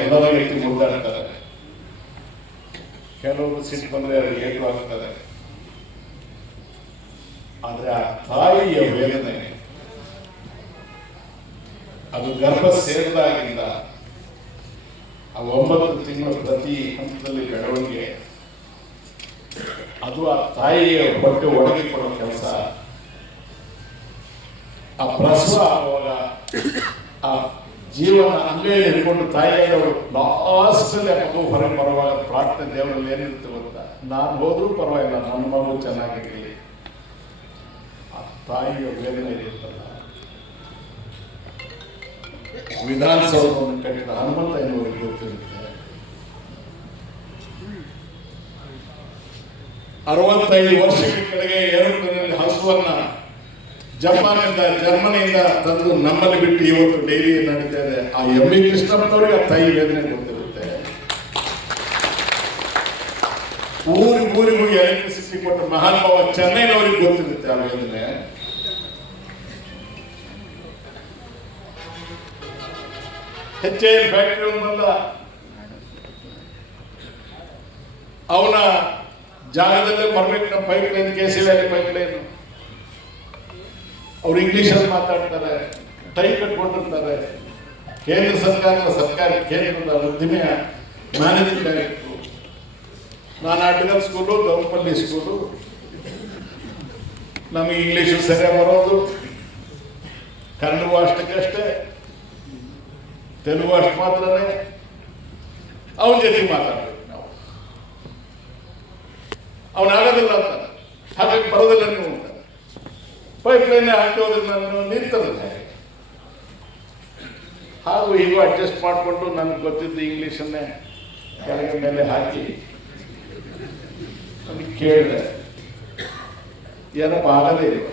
ಎಲ್ಲರೂ ಎತ್ತಿ ಮುದ್ದಾಡ್ತಾರೆ, ಕೆಲವರು ಸಿಟ್ಟು ಬಂದ್ರೆ ಅವ್ರಿಗೆ ಏಟು ಆಗ್ತಾರೆ. ಆದ್ರೆ ಆ ತಾಯಿಯ ವೇದನೆ, ಅದು ಗರ್ಭ ಸೇರಿದಾಗಿಂದ ಆ 9 ತಿಂಗಳು ಪ್ರತಿ ಹಂತದಲ್ಲಿ ಬೆಳವಣಿಗೆ, ಅದು ಆ ತಾಯಿಯ ಹೊಟ್ಟೆ ಒಣಗಿಕೊಡೋ ಕೆಲಸ. ಆ ಪ್ರಸವ ಆಗುವಾಗ ಆ ಜೀವನ ಅಂಗೈಯಲ್ಲಿ ಹಿಡ್ಕೊಂಡು ತಾಯಿಯವರು ಲಾಸ್ಟಲ್ಲಿ ಆ ಮಗು ಹೊರಗೆ ಬರುವಾಗ ಪ್ರಾರ್ಥನೆ ದೇವರಲ್ಲಿ ಏನಿರುತ್ತೆ ಗೊತ್ತಾ, ನಾನು ಹೋದ್ರೂ ಪರವಾಗಿಲ್ಲ, ನನ್ನ ಮಗು ಚೆನ್ನಾಗಿರಲಿ. ಆ ತಾಯಿಯ ವೇದನೆ ಇರುತ್ತಲ್ಲ. ವಿಧಾನಸೌಧವನ್ನು ಕಟ್ಟಿದ ಹನುಮಂತಯ್ಯನವರಿಗೆ ಗೊತ್ತಿರುತ್ತೆ. 65 ವರ್ಷಗಳ ಕೆಳಗೆ ಏರೋಪ್ಲೇನಲ್ಲಿ ಹಸುವನ್ನ ಜರ್ಮನಿಯಿಂದ ತಂದು ನಮ್ಮಲ್ಲಿ ಬಿಟ್ಟು ಇವತ್ತು ಡೈರಿ ನಡೀತಾ ಇದೆ. ಆ ಎಂ.ಬಿ. ಕೃಷ್ಣಪ್ಪನವರಿಗೆ ಆ ತಾಯಿ ವೇದನೆ ಗೊತ್ತಿರುತ್ತೆ. ಊರಿಗೂ ಎಲೆಕ್ಟ್ರಿಸಿಟಿ ಕೊಟ್ಟ ಮಹಾನುಭಾವ ಚೆನ್ನೈನವ್ರಿಗೆ ಗೊತ್ತಿರುತ್ತೆ ಆ ವೇದನೆ. HAL ಫ್ಯಾಕ್ಟರಿ ಬಂದ ಅವನ ಜಾಗದಲ್ಲೇ ಬರ್ಬೇಕು ನಮ್ಮ pipe line, KCB pipe line. ಅವ್ರು ಇಂಗ್ಲಿಷಲ್ಲಿ ಮಾತಾಡ್ತಾರೆ, ಟೈ ಕಟ್ಕೊಂಡಿರ್ತಾರೆ. ಕೇಂದ್ರ ಸರ್ಕಾರಿ ಕೇಂದ್ರದ ಉದ್ದಿಮೆಯ ಮ್ಯಾನೇಜಿಂಗ್ ಡೈರೆಕ್ಟರ್. ನಾನು ಆರ್ಟಿಕಲ್ ಸ್ಕೂಲು, ಗೌರ್ಪಲ್ಲಿ ಸ್ಕೂಲು. ನಮಗೆ ಇಂಗ್ಲೀಷು ಸರಿಯಾಗಿ ಬರೋದು, ಕನ್ನಡವೂ ಅಷ್ಟಕ್ಕಷ್ಟೇ, ತೆಲುಗು ಅಷ್ಟು ಮಾತ್ರನೇ. ಅವನ ಜೊತೆ ಮಾತಾಡ್ಬೇಕು ನಾವು. ಅವನಾಗೋದಿಲ್ಲ ಅಂತ, ಹಾಗಾಗಿ ಬರೋದಿಲ್ಲ ನೀವು ಅಂತ. ಪೈಪ್ ಲೈನ್ ಹಾಕಿ ಹೋದ್ರೆ ನಾನು ನಿಂತದೆ. ಹಾಗೂ ಹೀಗೂ ಅಡ್ಜಸ್ಟ್ ಮಾಡಿಕೊಂಡು ನನಗೆ ಗೊತ್ತಿದ್ದು ಇಂಗ್ಲೀಷನ್ನೇ ಕೆಳಗೆ ಮೇಲೆ ಹಾಕಿ ನನಗೆ ಕೇಳಿದೆ, ಏನಪ್ಪ ಆಗದೇ ಇಲ್ಲ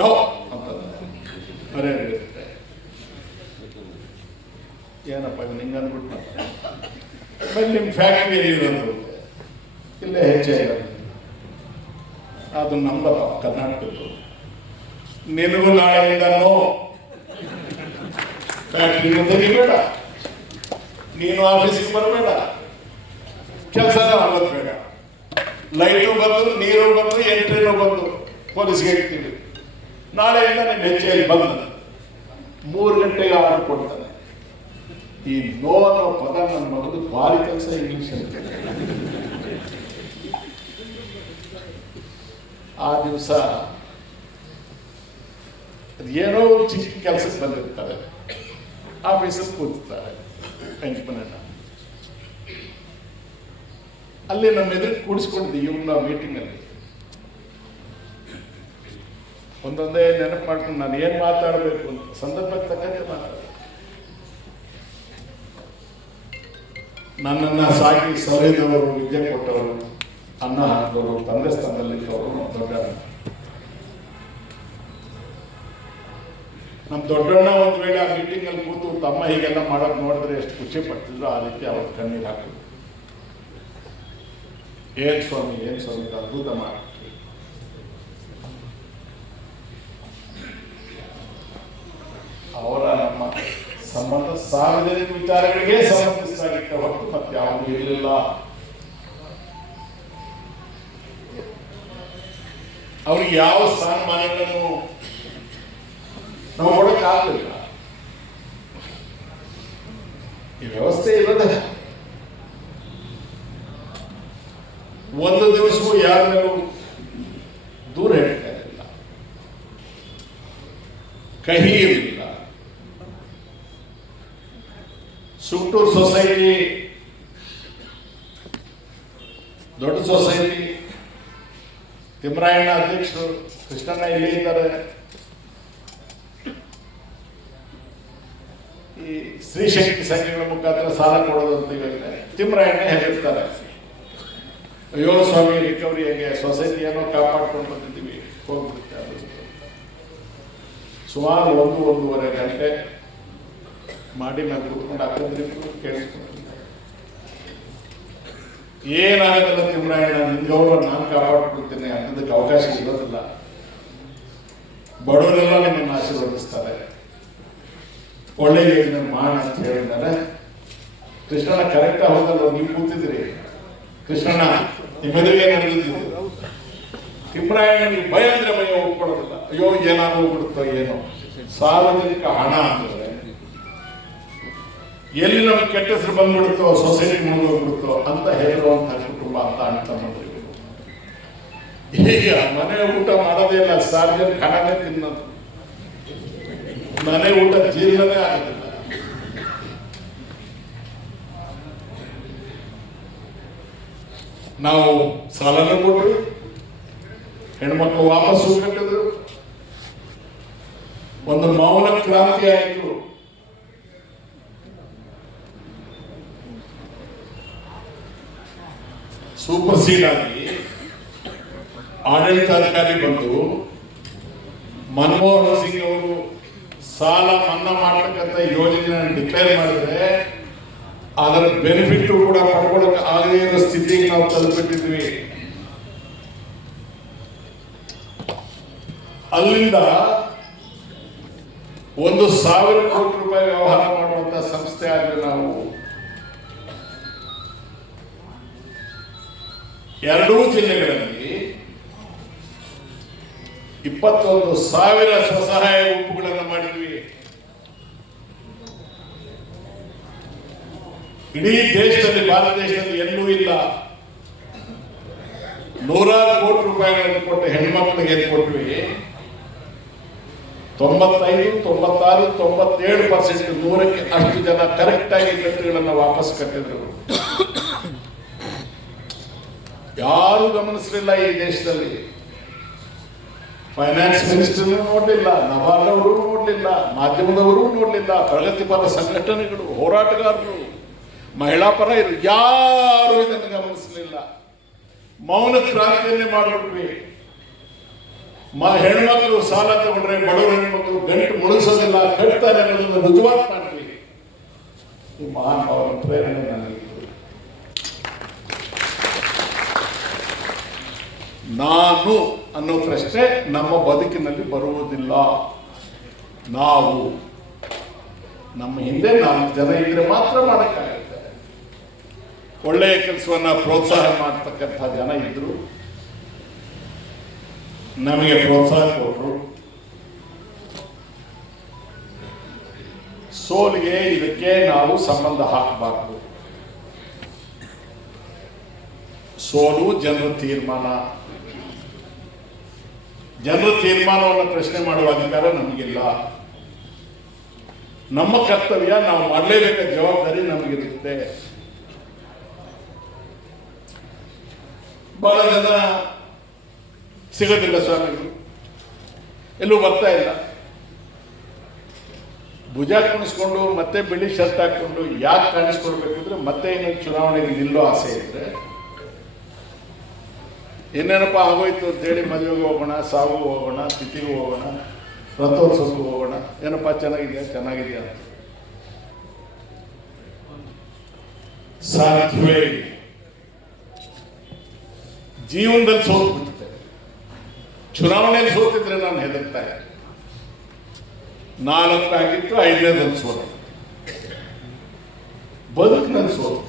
ನೋ ಅಂತಂದ. ಬರೇ ಏನಪ್ಪ ನಿಂಗೆ ಅಂದ್ಬಿಟ್ಟು ಆಮೇಲೆ ನಿಮ್ಮ ಫ್ಯಾಕ್ಟ್ರಿ ಇರೋದು ಇಲ್ಲೇ HAL, ಅದು ನಂಬಲ್ಲ ಕರ್ನಾಟಕದ್ದು. ನಿನಗೂ ನಾಳೆಯಿಂದ ಫ್ಯಾಕ್ಟ್ರಿ ತೆಗಿಬೇಡ, ನೀನು ಆಫೀಸಿಗೆ ಬರಬೇಡ, ಕೆಲಸ ಆಗೋದು ಬೇಡ. ಲೈಟು ಬಂದು, ನೀರು ಬಂದು, ಎಂಟ್ರಿನೂ ಬಂದು ಪೊಲೀಸ್ಗೆ ಇಡ್ತೀವಿ. ನಾಳೆಯಿಂದ ನಿಮ್ಮ HAL ಬಂದ 3 ಗಂಟೆಗೆ ಆರ್ಡರ್ ಕೊಡ್ತಾನೆ. ಈ ನೋ ಅನ್ನೋ ಪದ ನನ್ನ ಮಗದು ಭಾರಿ ಕೆಲಸ ಇಂಗ್ಲಿಷಲ್ಲಿ. ಆ ದಿವಸ ಏನೋ ಚಿಕ್ಕ ಕೆಲಸಕ್ಕೆ ಬಂದಿರ್ತಾರೆ, ಆಫೀಸಲ್ಲಿ ಕೂತಿರ್ತಾರೆ 8 ಅಲ್ಲಿ ನಮ್ಮ ಎದುರು ಕೂಡಿಸ್ಕೊಂಡಿದ್ದೆ ಇವನ್ನ ಮೀಟಿಂಗಲ್ಲಿ. ಒಂದೊಂದೇ ನೆನಪು ಮಾಡ್ಕೊಂಡು ನಾನು ಏನು ಮಾತಾಡಬೇಕು ಅಂತ ಸಂದರ್ಭಕ್ಕೆ ತಕ್ಕಂತೆ ಮಾತಾಡ. ನನ್ನನ್ನು ಸಾಕಿ ಸರಿದವರು, ವಿದ್ಯೆ ಕೊಟ್ಟವರು, ಅನ್ನ ಹಾಕಿದವರು, ತಂದೆ ಸ್ಥಾನದಲ್ಲಿದ್ದವರು ನಮ್ಮ ದೊಡ್ಡಣ್ಣ ಒಂದು ವೇಳೆ ಆ ಮೀಟಿಂಗಲ್ಲಿ ಕೂತು ತಮ್ಮ ಹೀಗೆಲ್ಲ ಮಾಡೋದು ನೋಡಿದ್ರೆ ಎಷ್ಟು ಖುಷಿ ಪಡ್ತಿದ್ರು. ಆ ರೀತಿ ಅವತ್ತು ಕಣ್ಣೀರು ಹಾಕಿದ್ರು. ಏನ್ ಸ್ವಾಮಿ ಅದ್ಭುತ ಮಾಡಿ. ಅವರ ನಮ್ಮ ಸಂಬಂಧ ಸಾರ್ವಜನಿಕ ವಿಚಾರಗಳಿಗೆ ಸಂಬಂಧಿಸಿದಾಗಿದ್ದ ಹೊರತು ಮತ್ತೆ ಯಾವುದೂ ಇರಲಿಲ್ಲ. ಅವ್ರಿಗೆ ಯಾವ ಸ್ಥಾನಮಾನಗಳನ್ನು ನಾವು ಕೊಡಕ್ಕಾಗಲಿಲ್ಲ. ಈ ವ್ಯವಸ್ಥೆ ಇರೋದೇ ಒಂದು ದಿವಸವೂ ಯಾರ ಮೇಲೂ ದೂರ ಹೇಳ್ತಾ ಇರಲಿಲ್ಲ, ಕಹಿ ಇರಲಿಲ್ಲ. ಸುಟ್ಟೂರು ಸೊಸೈಟಿ ದೊಡ್ಡ ಸೊಸೈಟಿ, ತಿಮ್ಮರಾಯಣ್ಣ ಅಧ್ಯಕ್ಷರು, ಕೃಷ್ಣಣ್ಣ ಇಲ್ಲಿ ಇದ್ದಾರೆ. ಈ ಸ್ತ್ರೀಶಕ್ತಿ ಸಂಘಗಳ ಮುಖಾಂತರ ಸಾಲ ಕೊಡೋದು ಅಂತ ಹೇಳಿದ್ರೆ ತಿಮ್ಮರಾಯಣ್ಣ ಹೇಳಿರ್ತಾರೆ, ಅಯ್ಯೋ ಸ್ವಾಮಿ ರಿಕವರಿ ಹೇಗೆ ಸೊಸೈಟಿಯನ್ನು ಕಾಪಾಡ್ಕೊಂಡು ಬಂದಿದ್ದೀವಿ, ಹೋಗ್ಬಿಡುತ್ತೆ. ಅದು ಸುಮಾರು 1-1.5 ಗಂಟೆ ಮಾಡಿ ನಾನು ಕೂತ್ಕೊಂಡು ಹಾಕಿದ್ರು ಕೇಳಿಸ್ಕೊಂಡಿದ್ದೆ. ಏನಾಗಲ್ಲ ತಿಮ್ಮರಾಯಣ್ಣ, ನಿಮ್ಗವ್ರು ನಾನು ಕಾಪಾಡ್ಕೊಳ್ತೇನೆ ಅನ್ನೋದಕ್ಕೆ ಅವಕಾಶ ಇರೋದಿಲ್ಲ. ಬಡವರೆಲ್ಲ ನಿಮ್ಮನ್ನು ಆಶೀರ್ವದಿಸ್ತಾರೆ, ಒಳ್ಳೆ ಯೋಜನೆ ಮಾಡ ಅಂತ ಹೇಳಿದ್ದಾರೆ. ಕೃಷ್ಣಣ್ಣ ಕರೆಕ್ಟ್ ಹೋಗಲ್ಲ, ನೀವು ಕೂತಿದ್ರಿ. ಕೃಷ್ಣಣ್ಣ ನಿಮ್ಮೆದುರಿಗೆ ನಡೆದಿದ್ದು. ತಿಮ್ಮರಾಯನಿಗೆ ಭಯ ಅಂದ್ರೆ ಭಯ ಹೋಗ್ಕೊಳ್ಳೋದಿಲ್ಲ. ಅಯ್ಯೋ ಏನಾದ್ರು ಹೋಗ್ಬಿಡುತ್ತೋ ಏನೋ. ಸಾರ್ವಜನಿಕ ಹಣ ಅಂತಂದ್ರೆ ಎಲ್ಲಿ ನಮ್ಗೆ ಕೆಟ್ಟ ಹೆಸರು ಬಂದ್ಬಿಡುತ್ತೋ, ಸೊಸೈಟಿ ಮುಗಿದೋಗ್ಬಿಡುತ್ತೋ ಅಂತ ಹೇಳುವಂತಹ ಕುಟುಂಬ ಅಂತ ಅಣ್ಣ. ಈಗ ಮನೆ ಊಟ ಮಾಡೋದೇ ಇಲ್ಲ, ಸಾರ್ವಜನಿಕ ಹಣನೇ ತಿನ್ನೋದು. ಮನೆ ಊಟ ಜೀರ್ಣನೇ ಆಗೋದಿಲ್ಲ. ನಾವು ಸಾಲನ ಕೊಟ್ರು, ಹೆಣ್ಮಕ್ಳು ವಾಪಸ್ಸು ಕಟ್ಟಿದ್ರು, ಒಂದು ಮೌನ ಕ್ರಾಂತಿ ಆಯಿತು. ಸೂಪರ್ ಸೀಡ್ ಆಗಿ ಆಡಳಿತಾಧಿಕಾರಿ ಬಂದು ಮನಮೋಹನ್ ಸಿಂಗ್ ಅವರು ಸಾಲ ಮನ್ನಾ ಮಾಡತಕ್ಕಂಥ ಯೋಜನೆಯನ್ನು ಡಿಕ್ಲೇರ್ ಮಾಡಿದ್ರೆ ಅದರ ಬೆನಿಫಿಟ್ ಕೂಡ ಪಡ್ಕೊಳ್ಳೋಕೆ ಆಗದೇ ಇರೋ ಸ್ಥಿತಿಗೆ ನಾವು ತಲುಪಿಟ್ಟಿದ್ವಿ. ಅಲ್ಲಿಂದ 1,000 ಕೋಟಿ ರೂಪಾಯಿ ವ್ಯವಹಾರ ಮಾಡುವಂತ ಸಂಸ್ಥೆ ಆದ್ರೆ ನಾವು ಎರಡೂ ಜಿಲ್ಲೆಗಳಲ್ಲಿ 21,000 ಸ್ವಸಹಾಯ ಗುಂಪುಗಳನ್ನು ಮಾಡಿದ್ವಿ. ಇಡೀ ದೇಶದಲ್ಲಿ, ಭಾರತ ದೇಶದಲ್ಲಿ ಎಲ್ಲೂ ಇಲ್ಲ. 100 ಕೋಟಿ ರೂಪಾಯಿಗಳನ್ನು ಕೊಟ್ಟು ಹೆಣ್ಮಕ್ಳಿಗೆ ಕೊಟ್ವಿ. 95, 96, 97% 100ಕ್ಕೆ ಅಷ್ಟು ಜನ ಕರೆಕ್ಟ್ ಆಗಿ ಕಂತುಗಳನ್ನು ವಾಪಸ್ ಕಟ್ಟಿದ್ರು. ಯಾರು ಗಮನಿಸಲಿಲ್ಲ ಈ ದೇಶದಲ್ಲಿ. ಫೈನಾನ್ಸ್ ಮಿನಿಸ್ಟರ್ ನೋಡ್ಲಿಲ್ಲ, ನವಾಲ್ ಅವರು ನೋಡ್ಲಿಲ್ಲ, ಮಾಧ್ಯಮದವರು ನೋಡ್ಲಿಲ್ಲ, ಪ್ರಗತಿಪರ ಸಂಘಟನೆಗಳು, ಹೋರಾಟಗಾರರು, ಮಹಿಳಾ ಪರ ಯಾರು ಇದನ್ನು ಗಮನಿಸಲಿಲ್ಲ. ಮೌನ ಕ್ರಾಂತಿಯನ್ನೇ ಮಾಡಿಬಿಟ್ವಿ. ಹೆಣ್ಮಕ್ಳು ಸಾಲ ತಗೊಂಡ್ರೆ ಬಡವರು ಹೆಣ್ಮಕ್ಳು ಗಂಟು ಮುಳುಗಿಸೋದಿಲ್ಲ, ಕಟ್ತಾರೆ ಅನ್ನೋದನ್ನು ರುಜುವಾತ್ ಮಾಡ್ತೀವಿ. ಈ ಮಹಾನ್ ಅವರ ಪ್ರೇರಣೆ ನನಗಿತ್ತು. ನಾನು ಅನ್ನೋ ಪ್ರಶ್ನೆ ನಮ್ಮ ಬದುಕಿನಲ್ಲಿ ಬರುವುದಿಲ್ಲ. ನಾವು ನಮ್ಮ ಹಿಂದೆ 4 ಜನ ಇದ್ರೆ ಮಾತ್ರ ಮಾಡಕ್ಕಾಗುತ್ತೆ. ಒಳ್ಳೆಯ ಕೆಲಸವನ್ನ ಪ್ರೋತ್ಸಾಹ ಮಾಡ್ತಕ್ಕಂಥ ಜನ ಇದ್ರು, ನಮಗೆ ಪ್ರೋತ್ಸಾಹ ಕೊಟ್ಟರು. ಸೋಲಿಗೆ ಇದಕ್ಕೆ ನಾವು ಸಂಬಂಧ ಹಾಕಬಾರದು. ಸೋಲು ಜನರ ತೀರ್ಮಾನ. ಜನರ ತೀರ್ಮಾನವನ್ನು ಪ್ರಶ್ನೆ ಮಾಡುವ ಅಧಿಕಾರ ನಮಗಿಲ್ಲ. ನಮ್ಮ ಕರ್ತವ್ಯ ನಾವು ಮಾಡಲೇಬೇಕಾದ ಜವಾಬ್ದಾರಿ ನಮಗಿರುತ್ತೆ. ಬಹಳ ಜನ ಸಿಗೋದಿಲ್ಲ ಸ್ವಾಮಿಗಳು, ಎಲ್ಲೂ ಬರ್ತಾ ಇಲ್ಲ. ಭುಜ ಕುಣಿಸ್ಕೊಂಡು ಮತ್ತೆ ಬಿಳಿ ಶರ್ಟ್ ಹಾಕೊಂಡು ಯಾಕೆ ಕಾಣಿಸ್ಕೊಡ್ಬೇಕು ಅಂದ್ರೆ ಮತ್ತೆ ಇನ್ನೊಂದು ಚುನಾವಣೆಗೆ ನಿಲ್ಲೋ ಆಸೆ ಇದ್ರೆ, ಏನೇನಪ್ಪ ಆಗೋಯ್ತು ಅಂತೇಳಿ ಮದುವೆಗೆ ಹೋಗೋಣ, ಸಾವು ಹೋಗೋಣ, ತಿಥಿಗೂ ಹೋಗೋಣ, ರಥೋತ್ಸವಕ್ಕೂ ಹೋಗೋಣ, ಏನಪ್ಪ ಚೆನ್ನಾಗಿದೆಯಾ ಚೆನ್ನಾಗಿದೆಯಾ ಅಂತ ಸಾಧ್ಯವೇ. ಜೀವನದಲ್ಲಿ ಸೋತ್ಬಿಟ್ಟಿದೆ. ಚುನಾವಣೆಯಲ್ಲಿ ಸೋತಿದ್ರೆ ನಾನು ಹೆದರ್ತಾ ಇದ್ದೆ. 4 ಆಗಿತ್ತು, 5ನೇದಲ್ಲಿ ಸೋತ. ಬದುಕಿನಲ್ಲಿ ಸೋತು.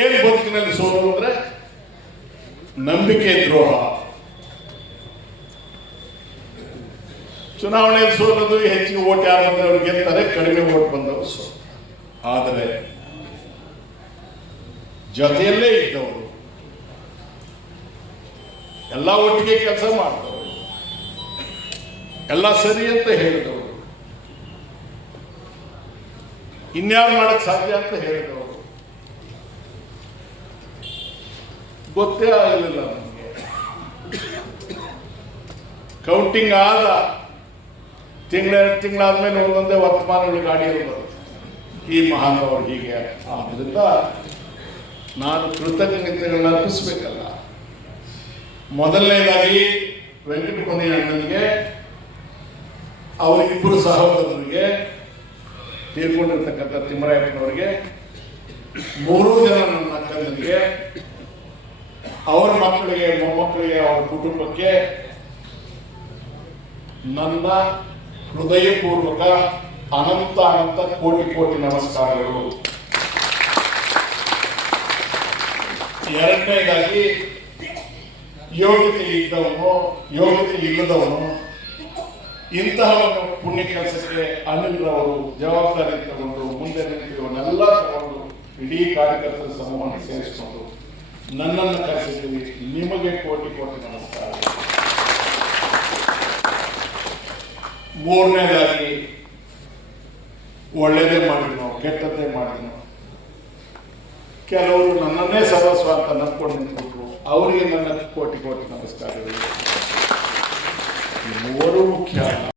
ಏನ್ ಬದುಕಿನಲ್ಲಿ ಸೋಲು ಅಂದ್ರೆ ನಂಬಿಕೆ ದ್ರೋಹ. ಚುನಾವಣೆಯಲ್ಲಿ ಸೋಲೋದು, ಹೆಚ್ಚಿಗೆ ಓಟ್ ಯಾರು ಬಂದವರು ಗೆಲ್ತಾರೆ, ಕಡಿಮೆ ಓಟ್ ಬಂದವರು ಸೋಲು. ಆದರೆ ಜೊತೆಯಲ್ಲೇ ಇದ್ದವರು, ಎಲ್ಲ ಒಟ್ಟಿಗೆ ಕೆಲಸ ಮಾಡಿದವರು, ಎಲ್ಲ ಸರಿ ಅಂತ ಹೇಳಿದವರು, ಇನ್ಯಾರು ಮಾಡಕ್ ಸಾಧ್ಯ ಅಂತ ಹೇಳಿದವರು ಗೊತ್ತೇ ಆಗಲಿಲ್ಲ ನಮಗೆ. ಕೌಂಟಿಂಗ್ ಆದ ತಿಂಗಳಾದ್ಮೇಲೆ ಒಂದೊಂದೇ ವರ್ತಮಾನಗಳು ಗಾಡಿಯಲ್ಲಿ ಬರುತ್ತೆ. ಈ ಮಹಾನವರು ಹೀಗೆ. ಆದ್ರಿಂದ ನಾನು ಕೃತಜ್ಞತೆಗಳನ್ನ ಅರ್ಪಿಸ್ಬೇಕಲ್ಲ. ಮೊದಲನೇದಾಗಿ ವೆಂಕಟಮಣಿ ಅಣ್ಣನಿಗೆ, ಅವರಿಬ್ಬರು ಸಹೋದರರಿಗೆ, ತೀರ್ಕೊಂಡಿರ್ತಕ್ಕಂಥ ತಿಮ್ಮರಾಯಪ್ಪನವರಿಗೆ, 3 ಜನ ನನ್ನ ಅಕ್ಕನಿಗೆ, ಅವರ ಮಕ್ಕಳಿಗೆ, ಮೊಮ್ಮಕ್ಕಳಿಗೆ, ಅವರ ಕುಟುಂಬಕ್ಕೆ ನನ್ನ ಹೃದಯಪೂರ್ವಕ ಅನಂತ ಅನಂತ ಕೋಟಿ ಕೋಟಿ ನಮಸ್ಕಾರಗಳು. ಎರಡನೇದಾಗಿ ಯೋಗ್ಯತೆ ಇದ್ದವನು ಯೋಗ್ಯತೆ ಇಲ್ಲದವನು ಇಂತಹ ಒಂದು ಪುಣ್ಯ ಕೆಲಸಕ್ಕೆ ಅನಿಲ್ರವರು ಜವಾಬ್ದಾರಿ ತಗೊಂಡು ಮುಂದೆ ನಿಂತಿರುವನ್ನೆಲ್ಲ ತಗೊಂಡು ಇಡೀ ಕಾರ್ಯಕರ್ತರ ಸಮೂಹವನ್ನು ಸೇರಿಸಿಕೊಂಡು ನನ್ನನ್ನು ಕರೆಸಿದ್ದೀವಿ. ನಿಮಗೆ ಕೋಟಿ ಕೋಟಿ ನಮಸ್ಕಾರ. ಮೂರನೇದಾಗಿ ಒಳ್ಳೆಯದೇ ಮಾಡಿದ್ನೋ ಕೆಟ್ಟದ್ದೇ ಮಾಡಿದ್ನೋ ಕೆಲವರು ನನ್ನನ್ನೇ ಸರ್ವಸ್ವ ಅಂತ ನಂಬ್ಕೊಂಡು ನಿಂತ್ಬಿಟ್ರು. ಅವರಿಗೆ ನನ್ನ ಕೋಟಿ ಕೋಟಿ ನಮಸ್ಕಾರಗಳು. ಮೂರು ಮುಖ್ಯ.